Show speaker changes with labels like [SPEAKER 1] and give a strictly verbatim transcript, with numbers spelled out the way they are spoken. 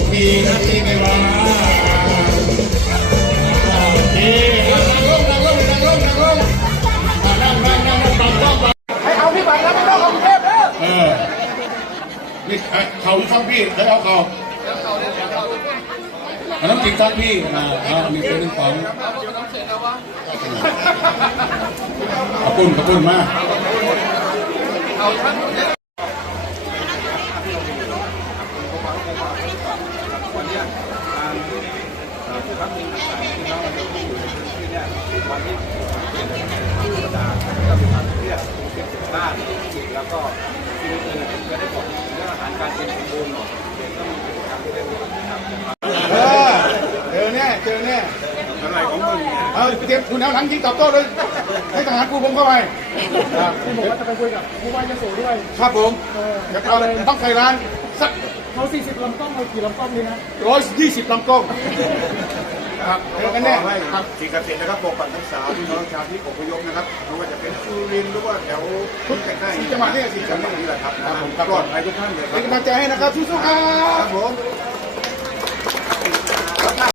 [SPEAKER 1] ดีนะที่ไม่ว่าโอเคนั่งลงนั่งลงนั่งลงนั่งลงนั่งนั่งนั่งนั่งตัดต้องให้เอาพี่บัตรแล้วไม่ต้องเอากรุงเทพแล้วเออนี่เขาทั้งพี่ได้เอาเขาอันนั้นจริงทั้งพี่อ่าอ่ามีตัวหนึ่งของขอบคุณขอบคุณมาก
[SPEAKER 2] วันนี้ทางผู้รับเงินต่างๆที่น้องเราที่อยู่ในพื้นที่เนี่ยวันที่เป็นธรรมดาก็เป็นทางเลือกเก็บบ้านแล้วก็ที่อื่นๆก็ได้บอกเรื่องอาหารการกินสมบูรณ์เด็กก็มีกิจกรรมที่ได้ทำเออเจอแน่เจอแน่อะไรของมึงเอาเตรียมคุณเอาหลังยิงตอบโต้เลยให้ทหารกูผมเข้าไป
[SPEAKER 3] คุณบอกว่าจะไปคุยกับผู้ว่ายโสด้วย
[SPEAKER 2] ครับผมจะเอาต้องใส่ร้านสัก
[SPEAKER 3] เขาสี่สิบลำกล้องเรากี่ลำกล้องดีนะ
[SPEAKER 2] ร้อยยี่สิบลำกล้องครับเจอกันแน่
[SPEAKER 4] ครับสิ่งเกษตรนะครับปกปักรักษาพี่น้องชาวที่อพยพนะครับไม่ว่าจะเป็นสุรินทร์หรือว่าแถวทุ่งใกล้ๆ
[SPEAKER 2] จังหวัดนี้สี่จังหวัด
[SPEAKER 4] นี้แหละครับ
[SPEAKER 2] ครับผม
[SPEAKER 4] ปลอดภัยทุกท่านเลยค
[SPEAKER 2] เป็นกำลังใจให้นะครับสู้ๆครับ
[SPEAKER 4] ผม